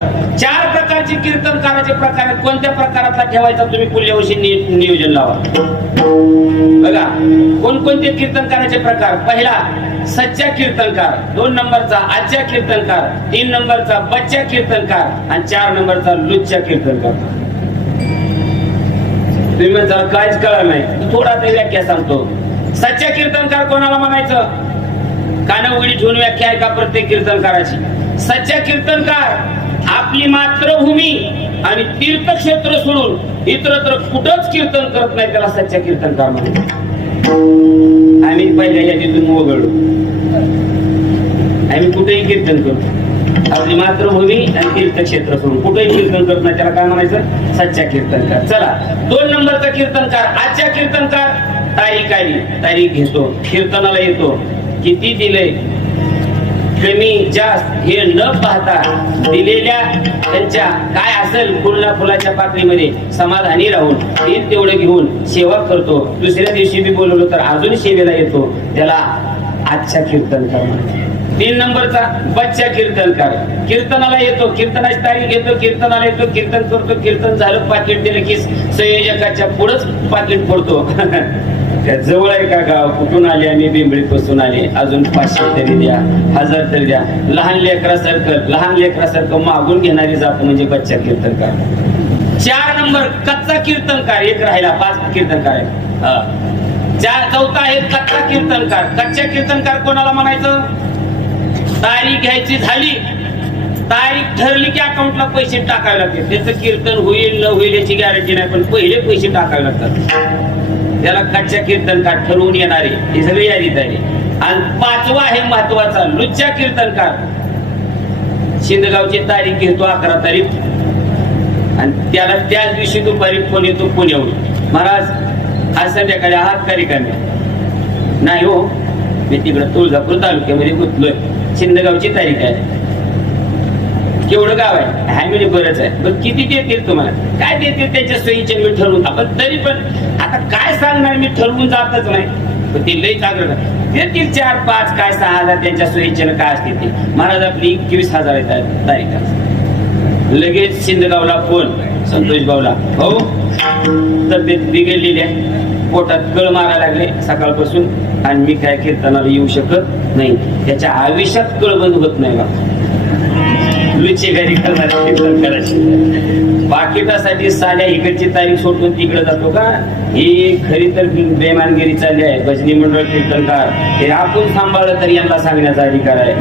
चार प्रकारचे कीर्तनकाराचे प्रकार आहेत. कोणत्या प्रकारातला ठेवायचा तुम्ही पुढल्या वर्षी नियोजन लावा. बघा कोणकोणते कीर्तनकाराचे प्रकार. पहिला सच्चा कीर्तनकार, 2 नंबरचा आजच्या कीर्तनकार, 3 नंबरचा बच्चा कीर्तनकार आणि 4 नंबरचा लुच्चा कीर्तनकार. तुम्ही म्हणता काहीच कळलं नाही, थोडा तरी व्याख्या सांगतो. सच्चा कीर्तनकार कोणाला म्हणायचं? कान उघडी ठेवून व्याख्या आहे का प्रत्येक कीर्तनकाराची. सच्चा कीर्तनकार आपली मातृभूमी आणि तीर्थक्षेत्र सोडून इतरत्र कुठंच कीर्तन करत नाही, त्याला सच्चा कीर्तनकार म्हणतात. आम्ही पहिल्या यादीतून वगळलो, आम्ही कुठेही कीर्तन करतो. आपली मातृभूमी आणि तीर्थक्षेत्र सोडून कुठेही कीर्तन करत नाही, त्याला काय म्हणायचं? सच्चा कीर्तनकार. चला 2 नंबरचा कीर्तनकार आजच्या कीर्तनकार. तारीख आली, तारीख घेतो, कीर्तनाला येतो, किती दिलंय कमी जास्त हे न पाहता दिलेल्या त्यांच्या काय असेल फुलना फुलाच्या पाकळीमध्ये समाधानी राहून तेवढं घेऊन सेवा करतो. दुसऱ्या दिवशी बी बोलवलं तर अजून सेवेला येतो, त्याला आजच्या कीर्तनकार म्हणतात. 3 नंबरचा बच्चा कीर्तनकार. कीर्तनाला येतो, कीर्तनाची तारीख घेतो, कीर्तनाला येतो, कीर्तन करतो, कीर्तन झालं पाकिट दिलं की संयोजकाच्या पुढंच पाकिट फोडतो. जवळ आहे का गाव, कुठून आले, आम्ही बिंबळी पासून आले, अजून 500 तरी द्या, 1000 तरी द्या. लहान लेकरासारखं मागून घेणारी जात म्हणजे बच्चा कीर्तनकार. 4 नंबर कच्चा कीर्तनकार. एक राहिला, 5 कीर्तनकार आहे. चौथा आहे कच्चा कीर्तनकार. कच्च्या कीर्तनकार कोणाला म्हणायचं? तारीख घ्यायची झाली, तारीख ठरली की अकाउंटला पैसे टाकावे लागते. त्याचं कीर्तन होईल न होईल याची गॅरंटी नाही, पण पहिले पैसे टाकावे लागतात. त्याला कच्च्या कीर्तनकार ठरवून येणारे हे सगळे यादीत आहे. आणि 5वा आहे महत्वाचा लुच्चा कीर्तनकार. शिंदगावची तारीख घेतो 11 तारीख आणि त्याला त्याच दिवशी दुपारी फोन येतो पुण्याहून, महाराज आज संध्याकाळी आहात कार्यक्रम. नाही हो, मी तिकडे तुळजापूर तालुक्यामध्ये गुंतलोय, शिंदगावची तारीख आहे. केवढं गाव आहे? हाय म्हणजे बरंच आहे. पण किती देतील तुम्हाला? काय देतील त्याच्या सोयीचे मी ठरवून. आपण तरी पण आता काय सांगणार, मी ठरवून जातच नाही. पण ते लई चांगलं देतील 4-5 काय 6,000 त्यांच्या सोयीचे काय असतील ते. महाराज आपली 21,000 येतात तारीख. लगेच शिंदगावला फोन, संतोष भाऊला, हो तब्येत बिघडलेली आहे, पोटात कळ मारायला लागले सकाळपासून आणि मी काय कीर्तनाला येऊ शकत नाही. त्याच्या आयुष्यात कळ बंद होत नाही बा. लुच्चे घरी करणारे कीर्तन करायचे. पाकिटासाठी साड्या इकडची तारीख सोडून तिकडे जातो का? ही खरी तर बेमानगिरी चालली आहे. भजनी मंडळ कीर्तनकार हे आपण सांभाळलं तरी यांना सांगण्याचा अधिकार आहे.